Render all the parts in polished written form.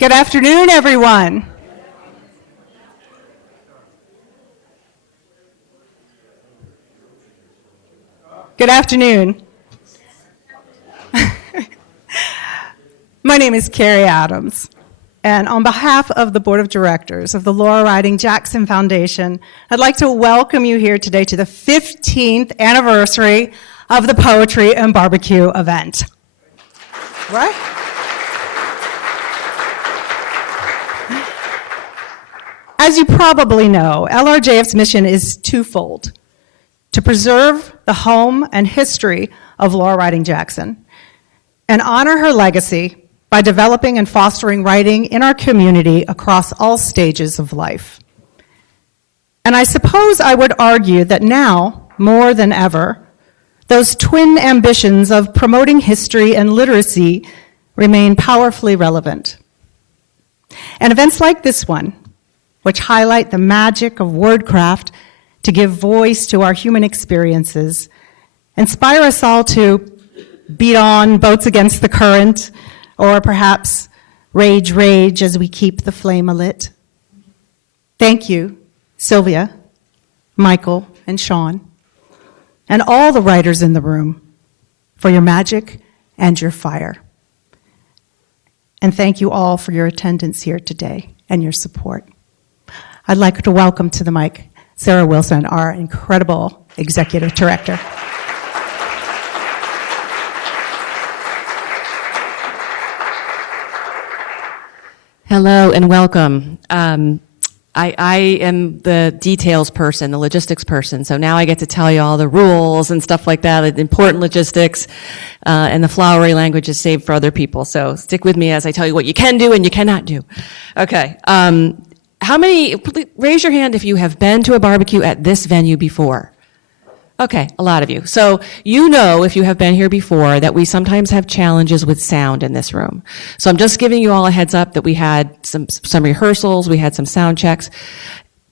Good afternoon, everyone. Good afternoon. My name is Carrie Adams, and on behalf of the Board of Directors of the Laura Riding Jackson Foundation, I'd like to welcome you here today to the 15th anniversary of the Poetry and Barbecue event. Right? As you probably know, LRJF's mission is twofold: to preserve the home and history of Laura Riding Jackson and honor her legacy by developing and fostering writing in our community across all stages of life. And I suppose I would argue that now, more than ever, those twin ambitions of promoting history and literacy remain powerfully relevant. And events like this one, which highlight the magic of wordcraft to give voice to our human experiences, inspire us all to beat on boats against the current, or perhaps rage as we keep the flame alit. Thank you, Sylvia, Michael, and Sean, and all the writers in the room for your magic and your fire. And thank you all for your attendance here today and your support. I'd like to welcome to the mic Sarah Wilson, our incredible Executive Director. Hello and welcome. I am the details person, the logistics person, so now I get to tell you all the rules and stuff like that, the important logistics, and the flowery language is saved for other people. So stick with me as I tell you what you can do and you cannot do. Okay. How many, raise your hand if you have been to a barbecue at this venue before. Okay, a lot of you. So you know, if you have been here before, that we sometimes have challenges with sound in this room. So I'm just giving you all a heads up that we had some rehearsals, we had some sound checks.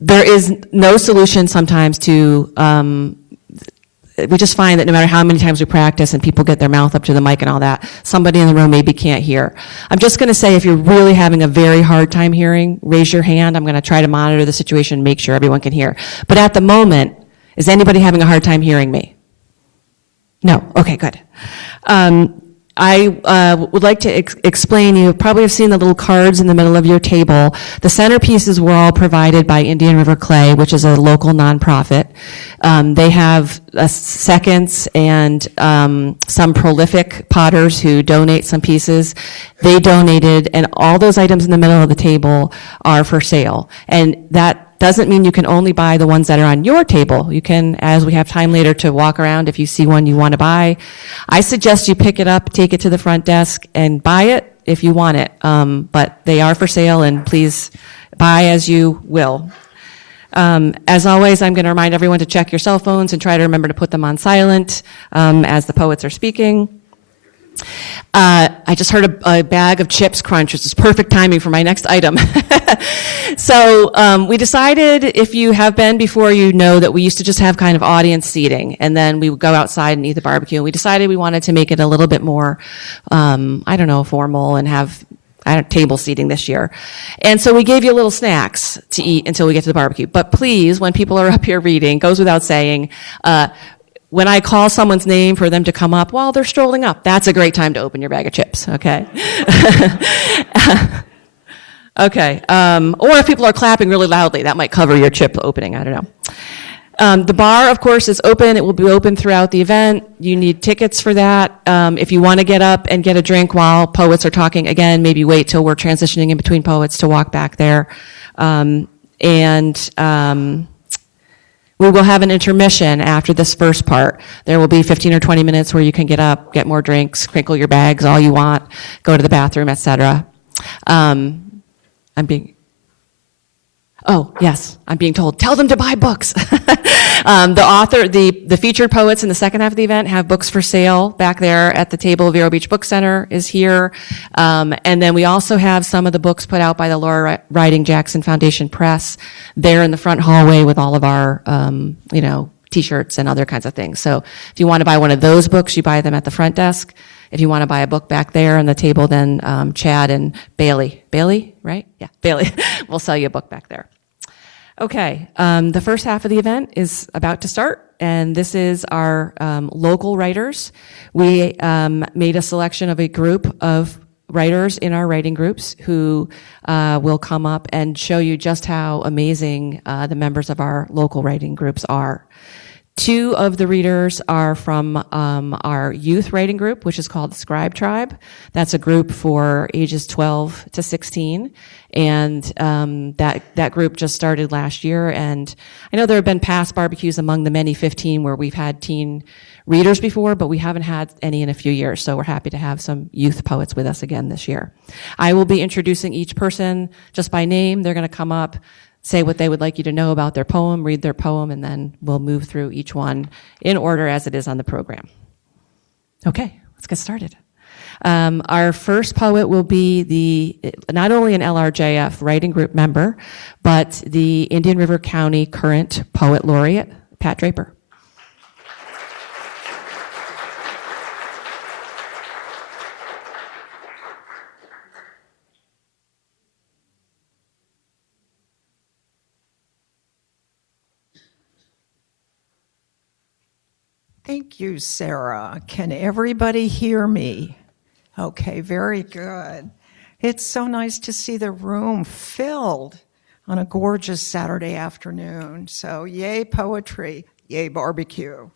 There is no solution sometimes to, we just find that no matter how many times we practice and people get their mouth up to the mic and all that, somebody in the room maybe can't hear. I'm just going to say, if you're really having a very hard time hearing, raise your hand. I'm going to try to monitor the situation and make sure everyone can hear. But at the moment, is anybody having a hard time hearing me? No? Okay, good. I would like to explain, you probably have seen the little cards in the middle of your table. The centerpieces were all provided by Indian River Clay, which is a local nonprofit. They have seconds and some prolific potters who donate some pieces. They donated, and all those items in the middle of the table are for sale. And that doesn't mean you can only buy the ones that are on your table. You can, as we have time later to walk around, if you see one you want to buy, I suggest you pick it up, take it to the front desk, and buy it if you want it. But they are for sale, and please buy as you will. As always, I'm going to remind everyone to check your cell phones and try to remember to put them on silent as the poets are speaking. I just heard a bag of chips crunch, which is perfect timing for my next item. So we decided, if you have been before, you know that we used to just have kind of audience seating, and then we would go outside and eat the barbecue. And we decided we wanted to make it a little bit more, formal and have table seating this year. And so we gave you little snacks to eat until we get to the barbecue. But please, when people are up here reading, goes without saying, when I call someone's name for them to come up while they're strolling up, that's a great time to open your bag of chips, okay? Okay, or if people are clapping really loudly, that might cover your chip opening, I don't know. The bar, of course, is open. It will be open throughout the event. You need tickets for that. If you want to get up and get a drink while poets are talking, again, maybe wait till we're transitioning in between poets to walk back there. We will have an intermission after this first part. There will be 15 or 20 minutes where you can get up, get more drinks, crinkle your bags all you want, go to the bathroom, etc. I'm being told, tell them to buy books. The featured poets in the second half of the event have books for sale back there at the table. Vero Beach Book Center is here. And then we also have some of the books put out by the Laura Riding Jackson Foundation Press there in the front hallway with all of our, T-shirts and other kinds of things. So if you want to buy one of those books, you buy them at the front desk. If you want to buy a book back there on the table, then Chad and Bailey, right? Yeah, Bailey will sell you a book back there. Okay, the first half of the event is about to start, and this is our local writers. We made a selection of a group of writers in our writing groups who will come up and show you just how amazing the members of our local writing groups are. Two of the readers are from our youth writing group, which is called the Scribe Tribe. That's a group for ages 12 to 16. And that group just started last year. And I know there have been past barbecues among the many 15 where we've had teen readers before, but we haven't had any in a few years. So we're happy to have some youth poets with us again this year. I will be introducing each person just by name. They're going to come up, say what they would like you to know about their poem, read their poem, and then we'll move through each one in order as it is on the program. Okay, let's get started. Our first poet will be not only an LRJF writing group member, but the Indian River County current poet laureate, Pat Draper. Thank you, Sarah. Can everybody hear me? Okay, very good. It's so nice to see the room filled on a gorgeous Saturday afternoon. So yay poetry, yay barbecue.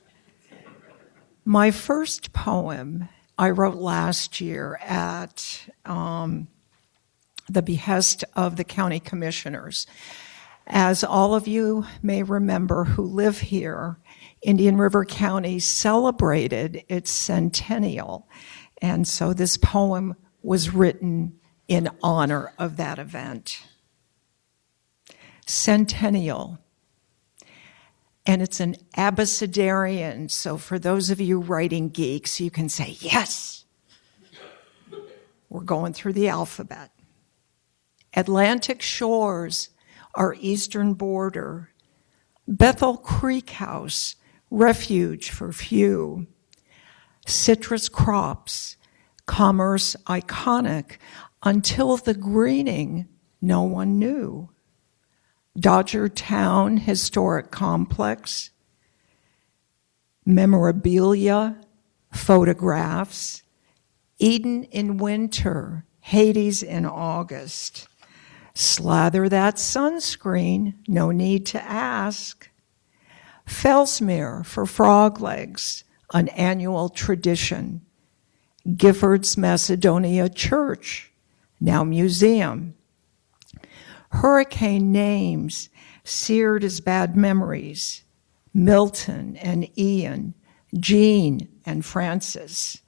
My first poem I wrote last year at the behest of the county commissioners. As all of you may remember who live here, Indian River County celebrated its centennial, and so this poem was written in honor of that event. Centennial, and it's an abecedarian, so for those of you writing geeks, you can say, yes, we're going through the alphabet. Atlantic shores, our eastern border. Bethel Creek House, refuge for few. Citrus crops, commerce iconic until the greening no one knew. Dodger Town Historic Complex, memorabilia, photographs, Eden in winter, Hades in August. Slather that sunscreen, no need to ask. Fellsmere for frog legs, an annual tradition. Gifford's Macedonia Church, now museum. Hurricane names, seared as bad memories. Milton and Ian, Jean and Francis.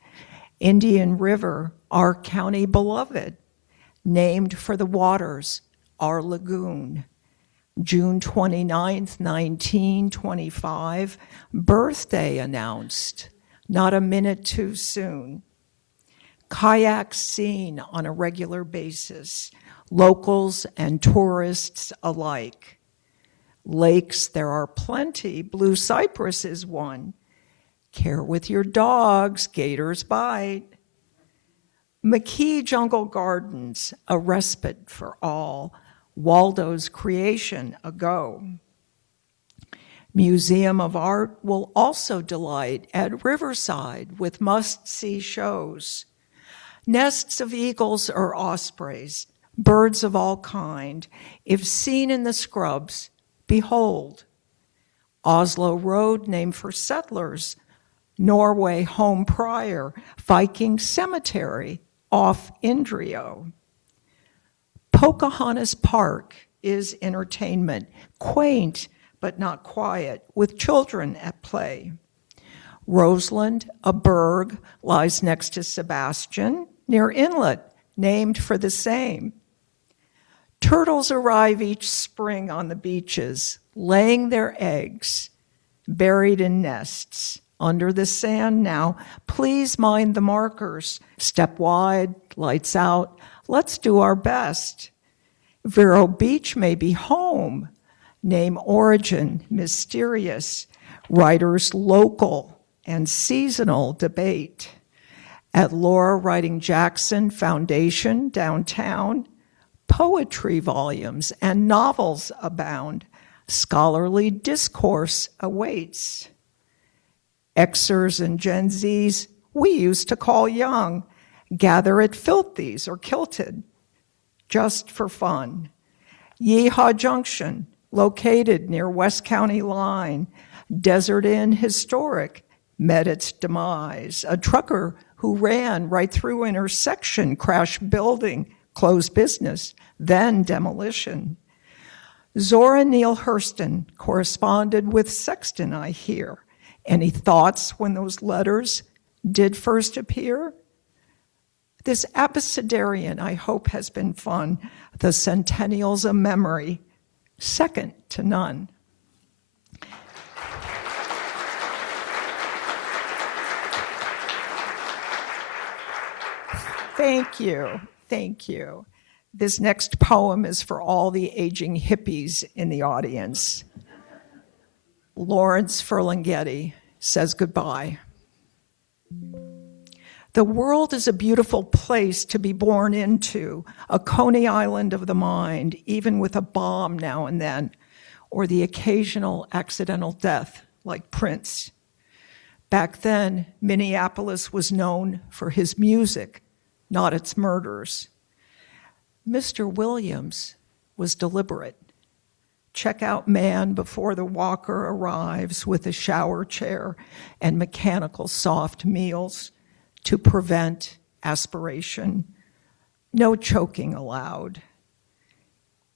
Indian River, our county beloved, named for the waters, our lagoon. June 29th, 1925, birthday announced, not a minute too soon. Kayaks seen on a regular basis, locals and tourists alike. Lakes, there are plenty, Blue Cypress is one. Care with your dogs, gators bite. McKee Jungle Gardens, a respite for all. Waldo's creation ago. Museum of Art will also delight at Riverside with must-see shows. Nests of eagles or ospreys, birds of all kind, if seen in the scrubs, behold. Oslo Road, named for settlers. Norway Home Prior, Viking Cemetery, off Indrio. Pocahontas Park is entertainment, quaint but not quiet, with children at play. Roseland, a burg, lies next to Sebastian, near Inlet, named for the same. Turtles arrive each spring on the beaches, laying their eggs, buried in nests. Under the sand now, please mind the markers. Step wide, lights out. Let's do our best. Vero Beach may be home. Name origin, mysterious. Writers local and seasonal debate. At Laura Writing Jackson Foundation downtown, poetry volumes and novels abound. Scholarly discourse awaits. Xers and Gen Zs we used to call young gather at Filthy's or Kilted just for fun. Yeehaw Junction, located near West County line, Desert Inn Historic, met its demise. A trucker who ran right through intersection, crashed building, closed business, then demolition. Zora Neale Hurston corresponded with Sexton, I hear. Any thoughts when those letters did first appear? This abecedarian, I hope, has been fun. The centennials of memory, second to none. Thank you, thank you. This next poem is for all the aging hippies in the audience. Lawrence Ferlinghetti says goodbye. The world is a beautiful place to be born into, a Coney Island of the mind, even with a bomb now and then, or the occasional accidental death like Prince. Back then, Minneapolis was known for his music, not its murders. Mr. Williams was deliberate. Check out man before the walker arrives with a shower chair and mechanical soft meals to prevent aspiration. No choking allowed.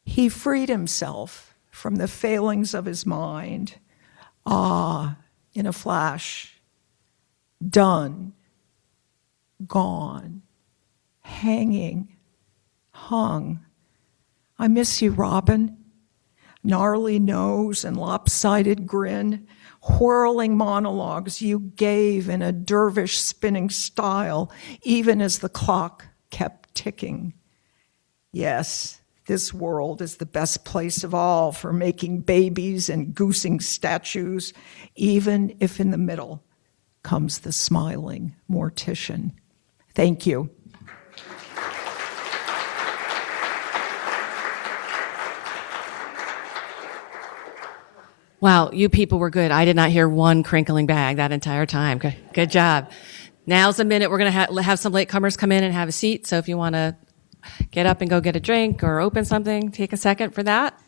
He freed himself from the failings of his mind. In a flash, done, gone, hanging, hung. I miss you, Robin. Gnarly nose and lopsided grin, whirling monologues you gave in a dervish spinning style, even as the clock kept ticking. Yes, this world is the best place of all for making babies and goosing statues, even if in the middle comes the smiling mortician. Thank you. Wow, you people were good. I did not hear one crinkling bag that entire time. Good job. Now's the minute we're going to have some latecomers come in and have a seat. So if you want to get up and go get a drink or open something, take a second for that.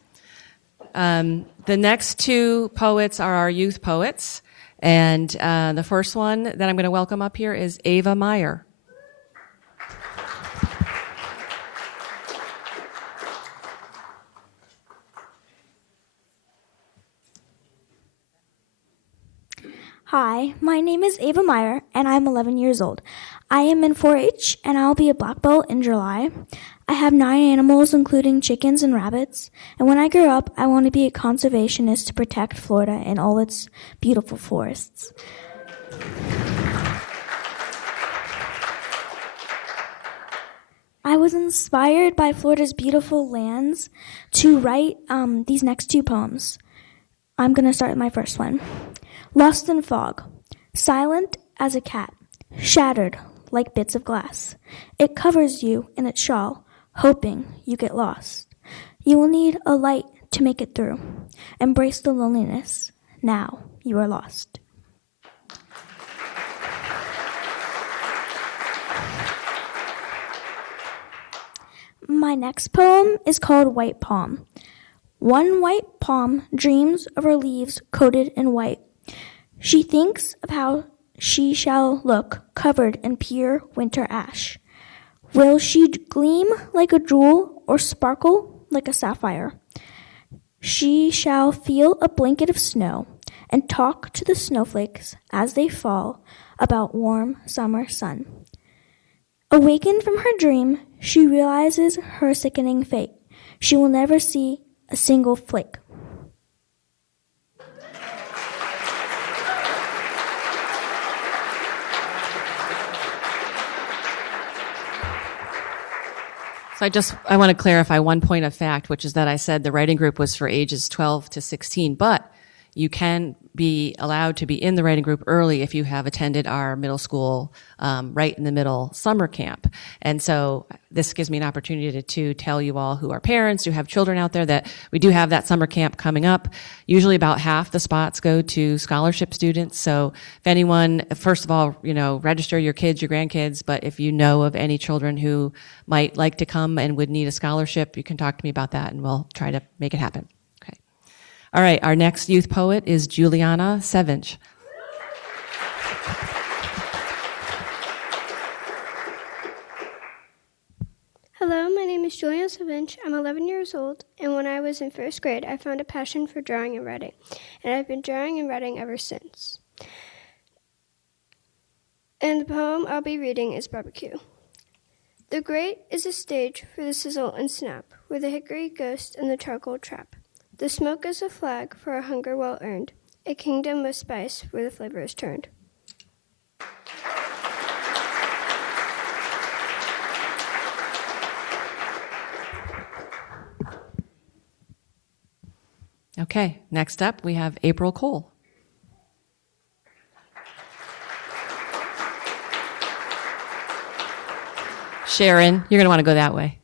The next two poets are our youth poets. And the first one that I'm going to welcome up here is Ava Meyer. Hi, my name is Ava Meyer, and I'm 11 years old. I am in 4-H, and I'll be a black belt in July. I have 9 animals, including chickens and rabbits, and when I grow up, I want to be a conservationist to protect Florida and all its beautiful forests. I was inspired by Florida's beautiful lands to write these next 2 poems. I'm going to start with my first one. Lost in fog, silent as a cat, shattered like bits of glass. It covers you in its shawl, hoping you get lost. You will need a light to make it through. Embrace the loneliness. Now you are lost. My next poem is called White Palm. One white palm dreams of her leaves coated in white. She thinks of how she shall look covered in pure winter ash. Will she gleam like a jewel or sparkle like a sapphire? She shall feel a blanket of snow and talk to the snowflakes as they fall about warm summer sun. Awakened from her dream, she realizes her sickening fate. She will never see a single flake. So I want to clarify one point of fact, which is that I said the writing group was for ages 12 to 16, but you can be allowed to be in the writing group early if you have attended our middle school right in the middle summer camp. And so this gives me an opportunity to tell you all who are parents, who have children out there, that we do have that summer camp coming up. Usually about half the spots go to scholarship students. So if anyone, first of all, register your kids, your grandkids, but if you know of any children who might like to come and would need a scholarship, you can talk to me about that and we'll try to make it happen. Okay. All right, our next youth poet is Juliana Sevinch. Hello, my name is Juliana Savinch. I'm 11 years old, and when I was in first grade, I found a passion for drawing and writing, and I've been drawing and writing ever since. And the poem I'll be reading is BBQ. The grate is a stage for the sizzle and snap, where the hickory ghost and the charcoal trap. The smoke is a flag for a hunger well earned, a kingdom of spice where the flavor is turned. Okay, next up we have April Cole. Sharon, you're going to want to go that way.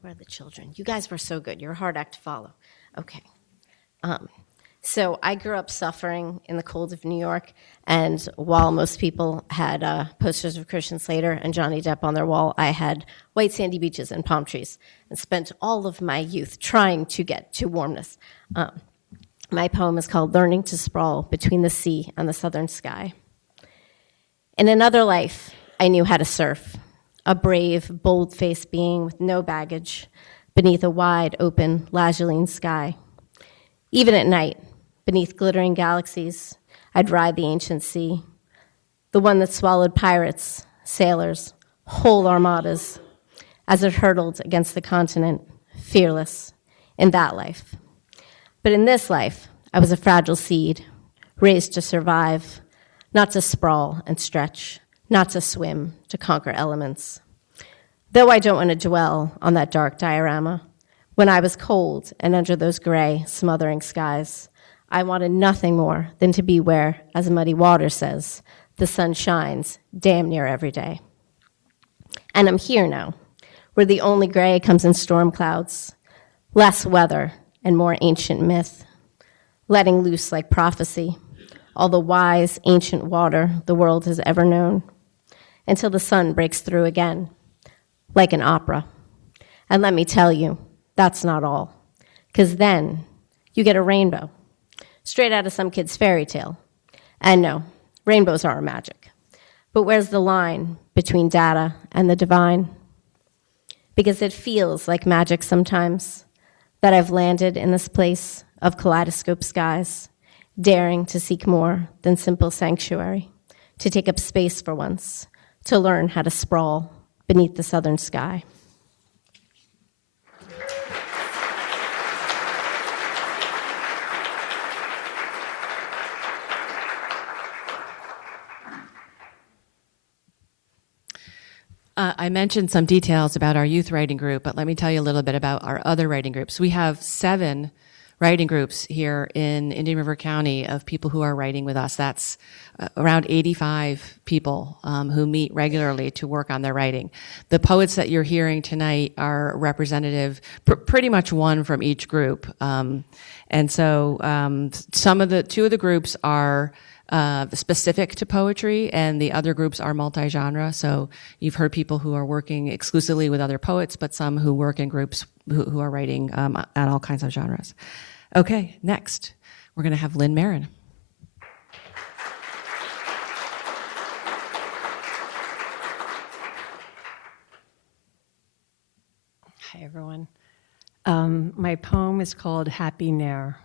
Where are the children? You guys were so good. You're a hard act to follow. Okay. So I grew up suffering in the cold of New York, and while most people had posters of Christian Slater and Johnny Depp on their wall, I had white sandy beaches and palm trees, and spent all of my youth trying to get to warmness. My poem is called Learning to Sprawl Between the Sea and the Southern Sky. In another life, I knew how to surf, a brave, bold-faced being with no baggage, beneath a wide, open, lazulene sky. Even at night, beneath glittering galaxies, I'd ride the ancient sea, the one that swallowed pirates, sailors, whole armadas, as it hurtled against the continent, fearless, in that life. But in this life, I was a fragile seed, raised to survive, not to sprawl and stretch, not to swim, to conquer elements. Though I don't want to dwell on that dark diorama, when I was cold and under those gray, smothering skies, I wanted nothing more than to be where, as Muddy Water says, the sun shines damn near every day. And I'm here now, where the only gray comes in storm clouds, less weather and more ancient myth, letting loose like prophecy, all the wise, ancient water the world has ever known, until the sun breaks through again, like an opera. And let me tell you, that's not all, because then you get a rainbow, straight out of some kid's fairy tale. And no, rainbows are magic. But where's the line between data and the divine? Because it feels like magic sometimes that I've landed in this place of kaleidoscope skies, daring to seek more than simple sanctuary, to take up space for once, to learn how to sprawl beneath the southern sky. I mentioned some details about our youth writing group, but let me tell you a little bit about our other writing groups. We have 7 writing groups here in Indian River County of people who are writing with us. That's around 85 people who meet regularly to work on their writing. The poets that you're hearing tonight are representative, pretty much one from each group. And so two of the groups are specific to poetry, and the other groups are multi-genre. So you've heard people who are working exclusively with other poets, but some who work in groups who are writing on all kinds of genres. Okay, next, we're going to have Lynn Marin. Hi, everyone. My poem is called Happy Nair.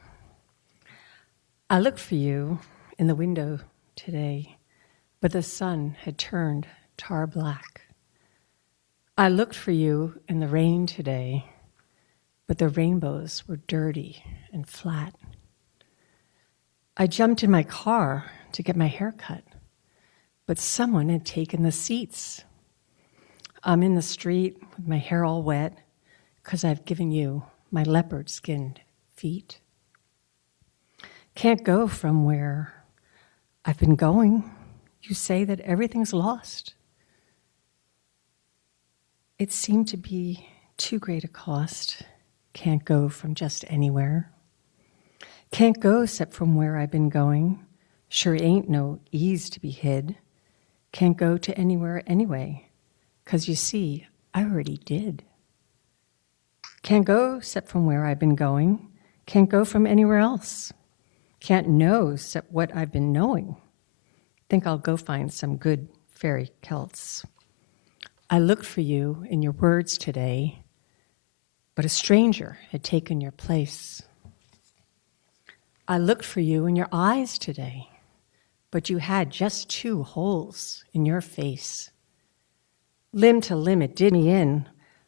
I looked for you in the window today, but the sun had turned tar black. I looked for you in the rain today, but the rainbows were dirty and flat. I jumped in my car to get my hair cut, but someone had taken the seats. I'm in the street with my hair all wet because I've given you my leopard-skinned feet. Can't go from where I've been going. You say that everything's lost. It seemed to be too great a cost. Can't go from just anywhere. Can't go except from where I've been going. Sure ain't no ease to be hid. Can't go to anywhere anyway, 'cause you see, I already did. Can't go except from where I've been going. Can't go from anywhere else. Can't know except what I've been knowing. Think I'll go find some good fairy Celts. I looked for you in your words today, but a stranger had taken your place. I looked for you in your eyes today, but you had just 2 holes in your face. Limb to limb it did me in,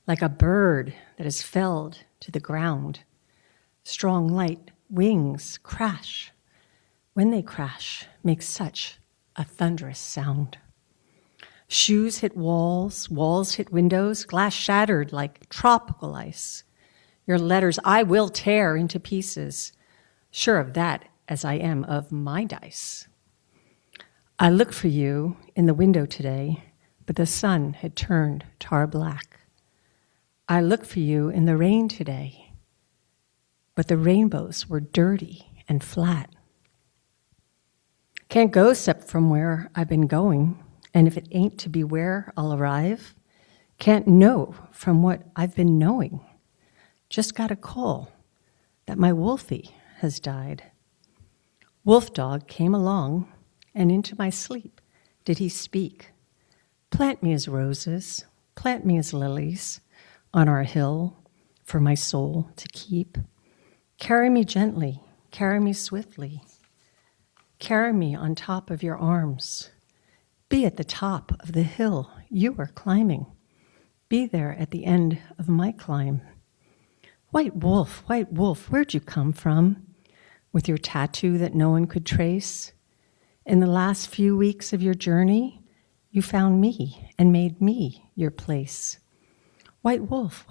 like a bird that is felled to the ground. Strong light wings crash. When they crash, make such a thunderous sound. Shoes hit walls, walls hit windows, glass shattered like tropical ice. Your letters I will tear into pieces, sure of that as I am of my dice. I looked for you in the window today, but the sun had turned tar black. I looked for you in the rain today, but the rainbows were dirty and flat. Can't go except from where I've been going, and if it ain't to be where I'll arrive, can't know from what I've been knowing. Just got a call that my Wolfie has died. Wolf Dog came along, and into my sleep did he speak. Plant me as roses, plant me as lilies on our hill for my soul to keep. Carry me gently, carry me swiftly. Carry me on top of your arms. Be at the top of the hill you are climbing. Be there at the end of my climb. White wolf, where'd you come from? With your tattoo that no one could trace? In the last few weeks of your journey, you found me and made me your place. White wolf,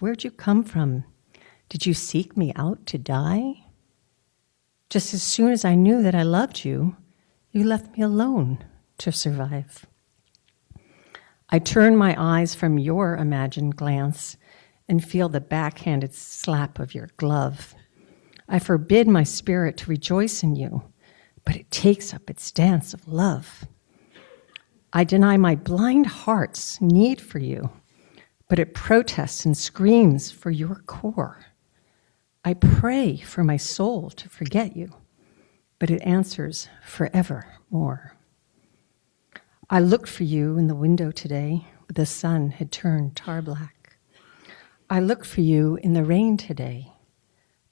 where'd you come from? Did you seek me out to die? Just as soon as I knew that I loved you, you left me alone to survive. I turn my eyes from your imagined glance and feel the backhanded slap of your glove. I forbid my spirit to rejoice in you, but it takes up its dance of love. I deny my blind heart's need for you, but it protests and screams for your core. I pray for my soul to forget you, but it answers forevermore. I looked for you in the window today, but the sun had turned tar black. I looked for you in the rain today,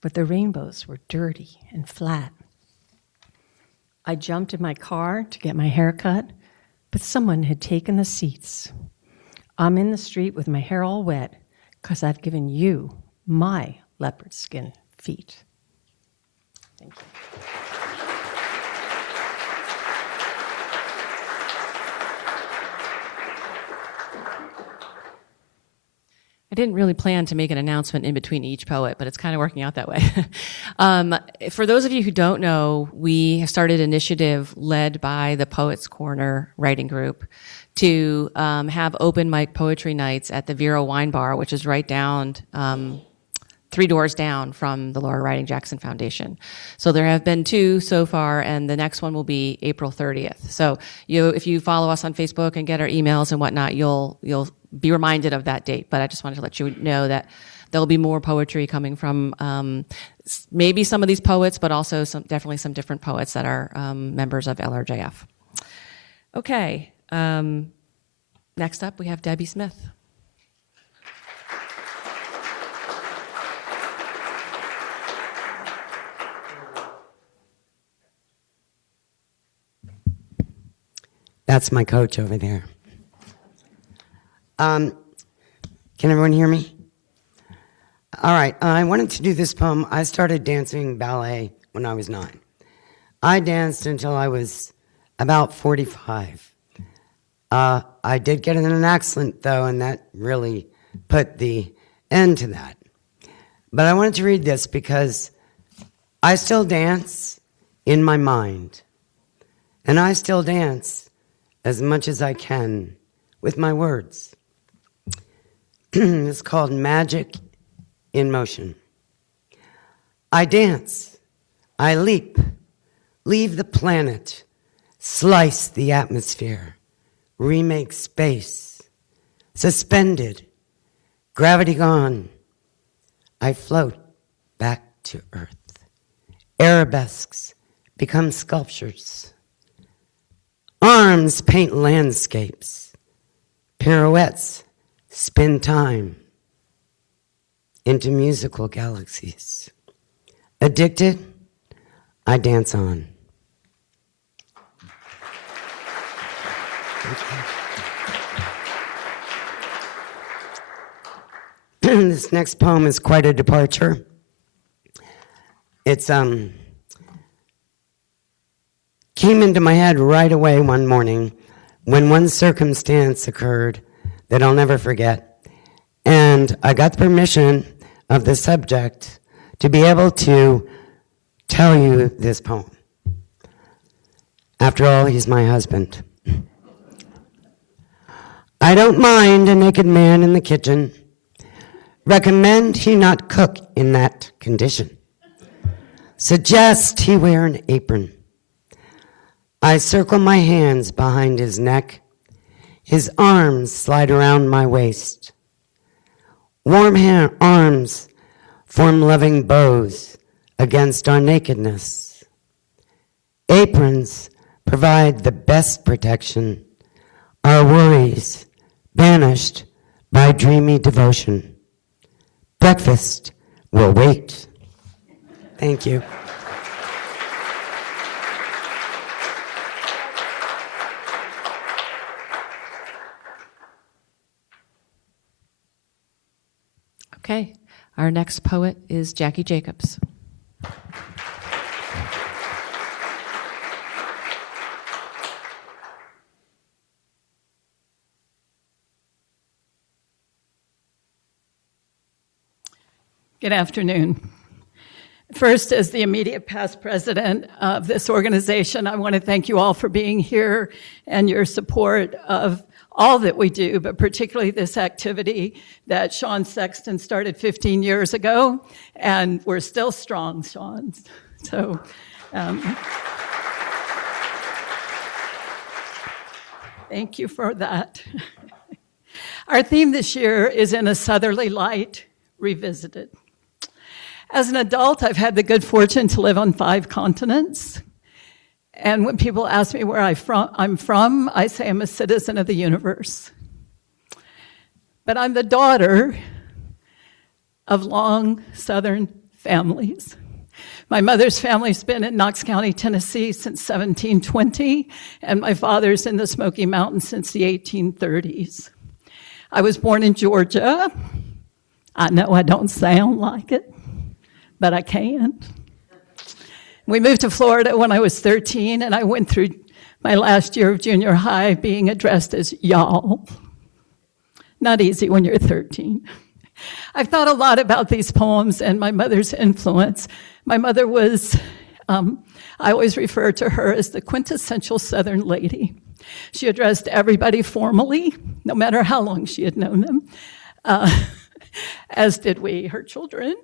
but the rainbows were dirty and flat. I jumped in my car to get my hair cut, but someone had taken the seats. I'm in the street with my hair all wet because I've given you my leopard skin feet. Thank you. I didn't really plan to make an announcement in between each poet, but it's kind of working out that way. For those of you who don't know, we have started an initiative led by the Poets Corner writing group to have open mic poetry nights at the Vero Wine Bar, which is right down 3 doors down from the Laura Riding Jackson Foundation. So there have been 2 so far, and the next one will be April 30th. So if you follow us on Facebook and get our emails and whatnot, you'll be reminded of that date. But I just wanted to let you know that there'll be more poetry coming from maybe some of these poets, but also definitely some different poets that are members of LRJF. Okay, next up we have Debbie Smith. That's my coach over there. Can everyone hear me? All right, I wanted to do this poem. I started dancing ballet when I was 9. I danced until I was about 45. I did get in an accident, though, and that really put the end to that. But I wanted to read this because I still dance in my mind, and I still dance as much as I can with my words. It's called Magic in Motion. I dance, I leap, leave the planet, slice the atmosphere, remake space, suspended, gravity gone. I float back to earth. Arabesques become sculptures. Arms paint landscapes. Pirouettes spin time into musical galaxies. Addicted, I dance on. This next poem is quite a departure. It's came into my head right away one morning when one circumstance occurred that I'll never forget. And I got the permission of the subject to be able to tell you this poem. After all, he's my husband. I don't mind a naked man in the kitchen. Recommend he not cook in that condition. Suggest he wear an apron. I circle my hands behind his neck. His arms slide around my waist. Warm arms form loving bows against our nakedness. Aprons provide the best protection. Our worries banished by dreamy devotion. Breakfast will wait. Thank you. Okay, our next poet is Jackie Jacobs. Good afternoon. First, as the immediate past president of this organization, I want to thank you all for being here and your support of all that we do, but particularly this activity that Sean Sexton started 15 years ago, and we're still strong, Sean. So, thank you for that. Our theme this year is In a Southerly Light, Revisited. As an adult, I've had the good fortune to live on 5 continents. And when people ask me where I'm from, I say I'm a citizen of the universe. But I'm the daughter of long Southern families. My mother's family's been in Knox County, Tennessee since 1720, and my father's in the Smoky Mountains since the 1830s. I was born in Georgia. I know I don't sound like it, but I can. We moved to Florida when I was 13, and I went through my last year of junior high being addressed as y'all. Not easy when you're 13. I've thought a lot about these poems and my mother's influence. My mother was, I always refer to her as the quintessential Southern lady. She addressed everybody formally, no matter how long she had known them, as did we, her children.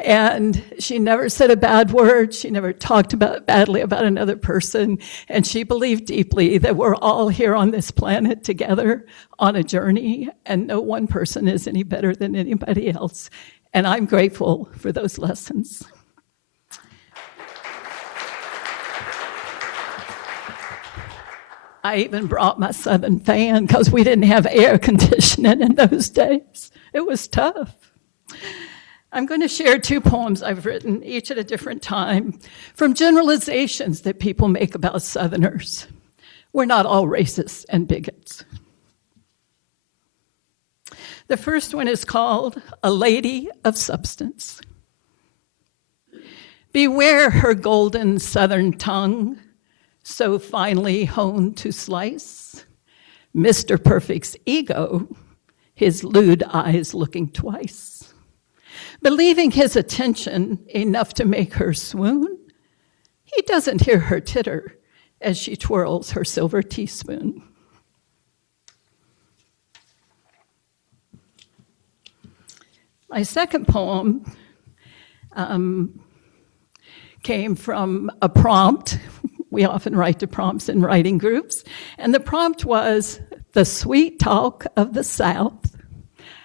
And she never said a bad word. She never talked badly about another person. And she believed deeply that we're all here on this planet together on a journey, and no one person is any better than anybody else. And I'm grateful for those lessons. I even brought my Southern fan because we didn't have air conditioning in those days. It was tough. I'm going to share 2 poems I've written, each at a different time, from generalizations that people make about Southerners. We're not all racists and bigots. The first one is called A Lady of Substance. Beware her golden Southern tongue, so finely honed to slice Mr. Perfect's ego, his lewd eyes looking twice. Believing his attention enough to make her swoon, he doesn't hear her titter as she twirls her silver teaspoon. My second poem came from a prompt. We often write to prompts in writing groups. And the prompt was, "The sweet talk of the South.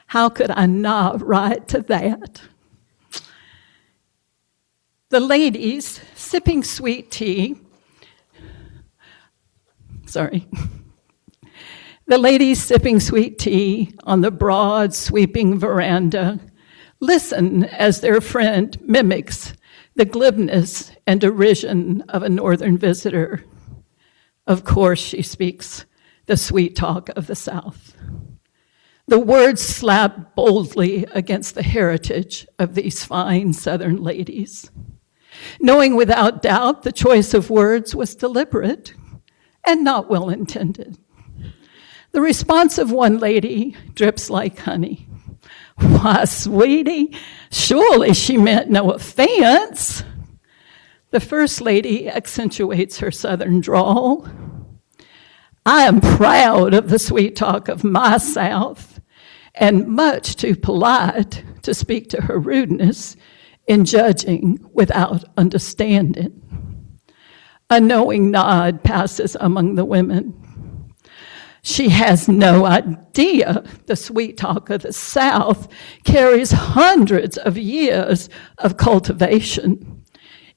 How could I not write to that?" The ladies sipping sweet tea, the ladies sipping sweet tea on the broad, sweeping veranda listen as their friend mimics the glibness and derision of a northern visitor. Of course, she speaks the sweet talk of the South. The words slap boldly against the heritage of these fine Southern ladies, knowing without doubt the choice of words was deliberate and not well intended. The response of one lady drips like honey. "Why, sweetie, surely she meant no offense." The first lady accentuates her Southern drawl. "I am proud of the sweet talk of my South, and much too polite to speak to her rudeness in judging without understanding." A knowing nod passes among the women. She has no idea the sweet talk of the South carries hundreds of years of cultivation,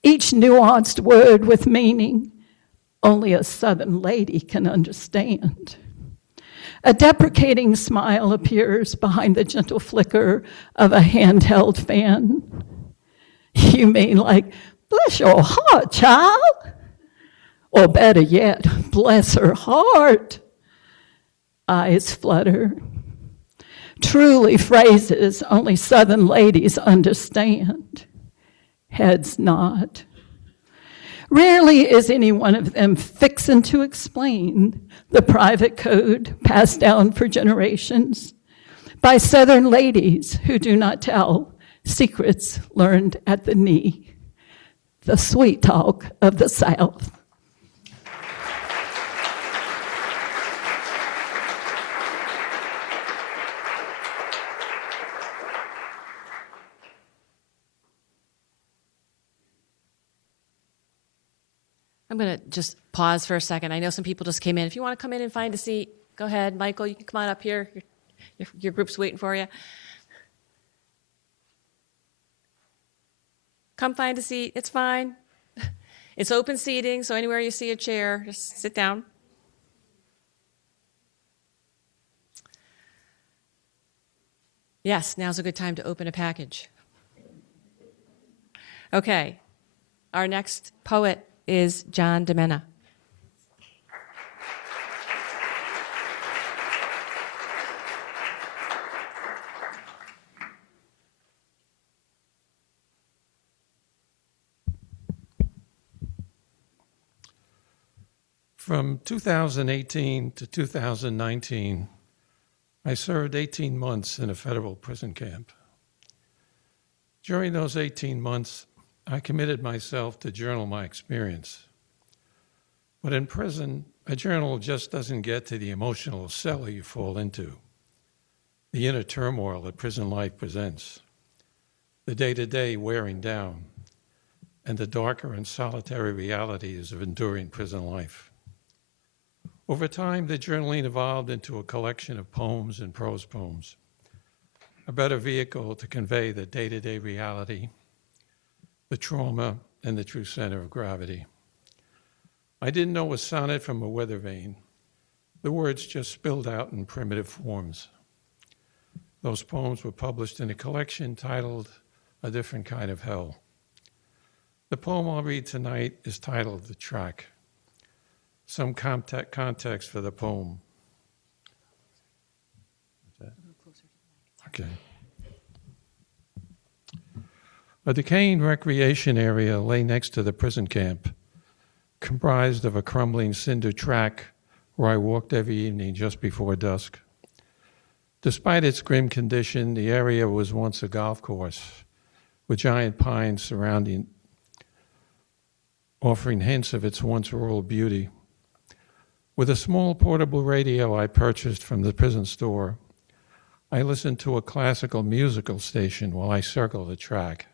each nuanced word with meaning only a Southern lady can understand. A deprecating smile appears behind the gentle flicker of a handheld fan. "You mean like, bless your heart, child?" Or better yet, bless her heart. Eyes flutter. Truly phrases only Southern ladies understand. Heads nod. Rarely is any one of them fixin' to explain the private code passed down for generations by Southern ladies who do not tell secrets learned at the knee. The sweet talk of the South. I'm going to just pause for a second. I know some people just came in. If you want to come in and find a seat, go ahead. Michael, you can come on up here. Your group's waiting for you. Come find a seat. It's fine. It's open seating, so anywhere you see a chair, just sit down. Yes, now's a good time to open a package. Okay. Our next poet is John DeMena. From 2018 to 2019, I served 18 months in a federal prison camp. During those 18 months, I committed myself to journal my experience. But in prison, a journal just doesn't get to the emotional cellar you fall into, the inner turmoil that prison life presents, the day-to-day wearing down, and the darker and solitary realities of enduring prison life. Over time, the journaling evolved into a collection of poems and prose poems, a better vehicle to convey the day-to-day reality, the trauma, and the true center of gravity. I didn't know a sonnet from a weather vane. The words just spilled out in primitive forms. Those poems were published in a collection titled A Different Kind of Hell. The poem I'll read tonight is titled The Track. Some context for the poem. Okay. A decaying recreation area lay next to the prison camp. comprised of a crumbling cinder track where I walked every evening just before dusk. Despite its grim condition, the area was once a golf course with giant pines surrounding, offering hints of its once rural beauty. With a small portable radio I purchased from the prison store, I listened to a classical musical station while I circled the track.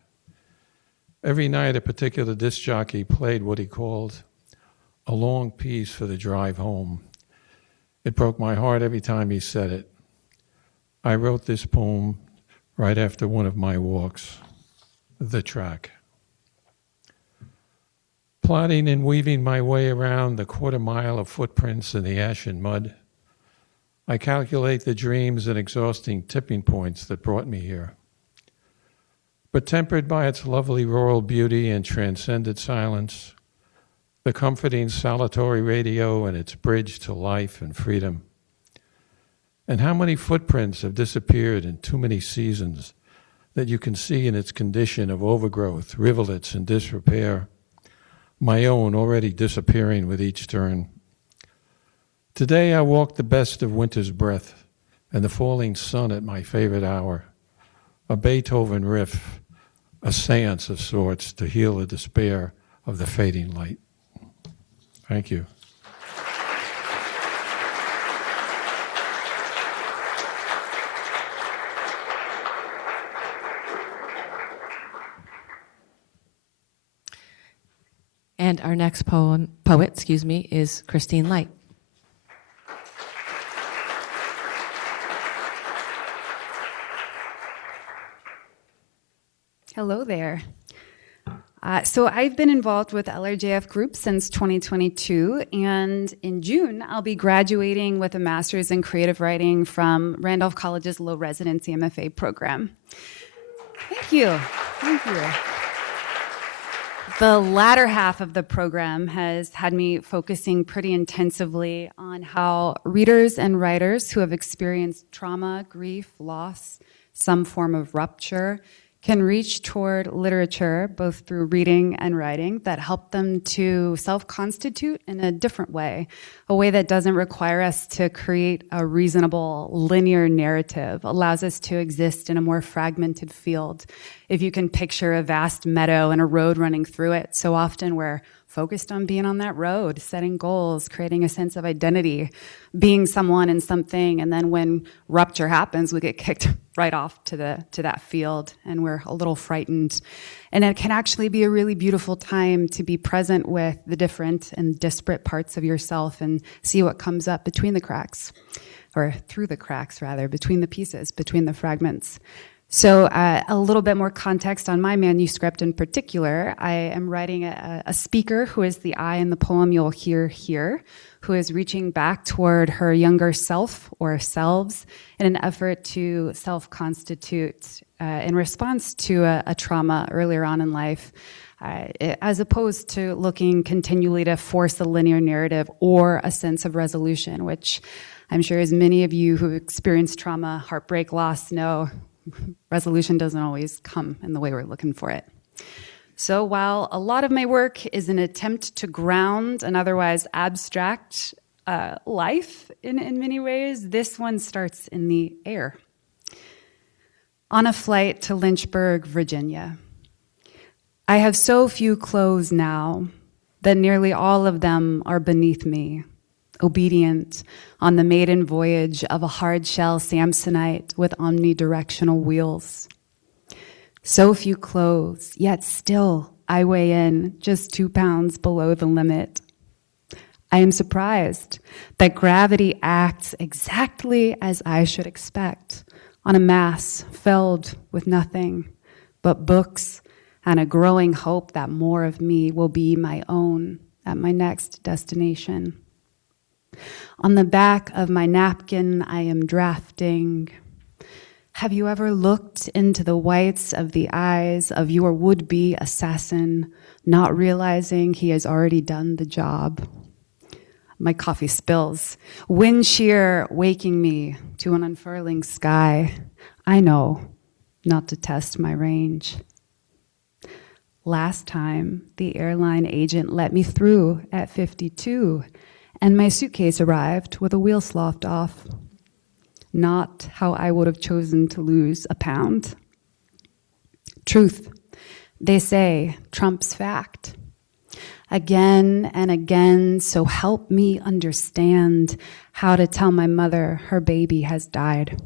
Every night, a particular disc jockey played what he called a long piece for the drive home. It broke my heart every time he said it. I wrote this poem right after one of my walks, the track. Plodding and weaving my way around the quarter mile of footprints in the ash and mud, I calculate the dreams and exhausting tipping points that brought me here. But tempered by its lovely rural beauty and transcendent silence, the comforting solitary radio and its bridge to life and freedom. And how many footprints have disappeared in too many seasons that you can see in its condition of overgrowth, rivulets, and disrepair, my own already disappearing with each turn. Today I walk the best of winter's breath and the falling sun at my favorite hour, a Beethoven riff, a seance of sorts to heal the despair of the fading light. Thank you. And our next poet, is Christine Light. Hello there. So I've been involved with LRJF Group since 2022, and in June, I'll be graduating with a master's in creative writing from Randolph College's low residency MFA program. Thank you. Thank you. The latter half of the program has had me focusing pretty intensively on how readers and writers who have experienced trauma, grief, loss, some form of rupture, can reach toward literature, both through reading and writing, that help them to self-constitute in a different way, a way that doesn't require us to create a reasonable linear narrative, allows us to exist in a more fragmented field. If you can picture a vast meadow and a road running through it, so often we're focused on being on that road, setting goals, creating a sense of identity, being someone and something, and then when rupture happens, we get kicked right off to that field, and we're a little frightened. And it can actually be a really beautiful time to be present with the different and disparate parts of yourself and see what comes up between the cracks, or through the cracks, rather, between the pieces, between the fragments. So a little bit more context on my manuscript in particular. I am writing a speaker who is the I in the poem you'll hear here, who is reaching back toward her younger self or selves in an effort to self-constitute in response to a trauma earlier on in life, as opposed to looking continually to force a linear narrative or a sense of resolution, which I'm sure as many of you who've experienced trauma, heartbreak, loss know, resolution doesn't always come in the way we're looking for it. So while a lot of my work is an attempt to ground an otherwise abstract life in many ways, this one starts in the air. On a flight to Lynchburg, Virginia. I have so few clothes now that nearly all of them are beneath me, obedient on the maiden voyage of a hard-shell Samsonite with omnidirectional wheels. So few clothes, yet still I weigh in just 2 pounds below the limit. I am surprised that gravity acts exactly as I should expect on a mass filled with nothing but books and a growing hope that more of me will be my own at my next destination. On the back of my napkin, I am drafting. Have you ever looked into the whites of the eyes of your would-be assassin, not realizing he has already done the job? My coffee spills, wind shear waking me to an unfurling sky. I know not to test my range. Last time, the airline agent let me through at 52, and my suitcase arrived with a wheel sloughed off. Not how I would have chosen to lose a pound. Truth, they say, trumps fact. Again and again, so help me understand how to tell my mother her baby has died.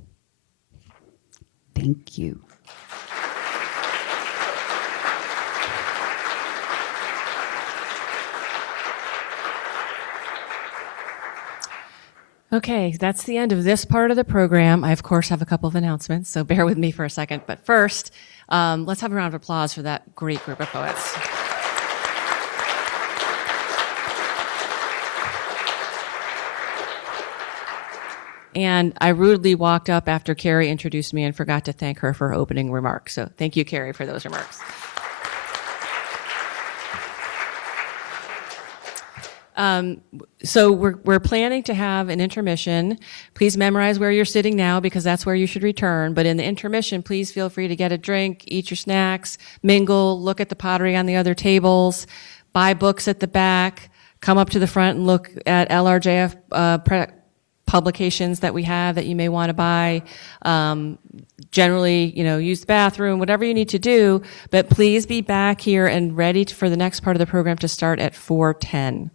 Thank you. Okay, that's the end of this part of the program. I, of course, have a couple of announcements, so bear with me for a second. But first, let's have a round of applause for that great group of poets. And I rudely walked up after Carrie introduced me and forgot to thank her for her opening remarks. So thank you, Carrie, for those remarks. So we're planning to have an intermission. Please memorize where you're sitting now because that's where you should return. But in the intermission, please feel free to get a drink, eat your snacks, mingle, look at the pottery on the other tables, buy books at the back, come up to the front and look at LRJF publications that we have that you may want to buy. Generally, use the bathroom, whatever you need to do. But please be back here and ready for the next part of the program to start at 4:10.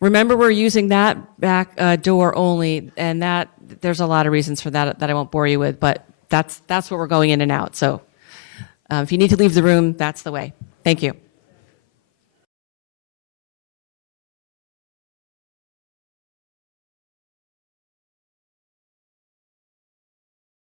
Remember, we're using that back door only, and that there's a lot of reasons for that I won't bore you with, but that's what we're going in and out. So if you need to leave the room, that's the way. Thank you.